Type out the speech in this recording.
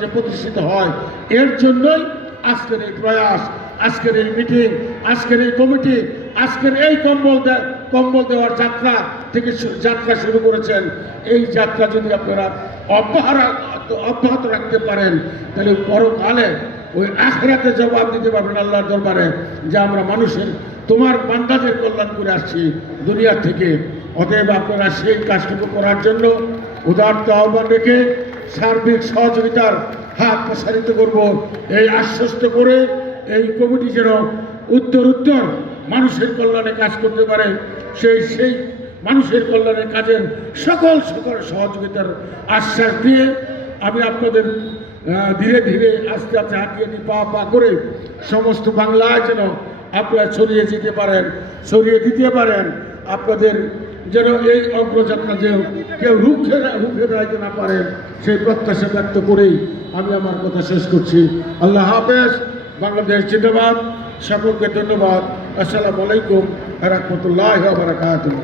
মাঝে প্রতিষ্ঠিত হয়। এর জন্যই আজকের এই প্রয়াস, আজকের এই মিটিং, আজকের এই কমিটি, আজকের এই কম্বল দেওয়ার যাত্রা থেকে যাত্রা শুরু করেছেন। এই যাত্রা যদি আপনারা অব্যাহত রাখতে পারেন তাহলে পরকালে ওই আখিরাতে জবাব দিতে পারবেন আল্লাহর দরবারে যে আমরা মানুষের তোমার বান্দাদের কল্যাণ করে আসছি দুনিয়া থেকে। অতএব আপনারা সেই কাজটুকু করার জন্য উদারত আহ্বান রেখে সার্বিক সহযোগিতার হাত প্রসারিত করব এই আশ্বস্ত করে এই কমিটি যেন উত্তর মানুষের কল্যাণে কাজ করতে পারে সেই মানুষের কল্যাণের কাজের সকল সহযোগিতার আশ্বাস দিয়ে আমি আপনাদের ধীরে ধীরে আস্তে আস্তে হাঁটিয়ে দিয়ে পা করে সমস্ত বাংলায় যেন আপনারা ছড়িয়ে দিতে পারেন আপনাদের যেন এই অগ্রযাত্রা যে কেউ রুখে দাঁড়াইতে না পারেন সেই প্রত্যাশা ব্যক্ত করেই আমি আমার কথা শেষ করছি। আল্লাহ হাফেজ। বাংলাদেশ জিন্দাবাদ। সকলকে ধন্যবাদ। আসসালামু আলাইকুম ওয়া রাহমাতুল্লাহি ওয়া বারাকাতুহু।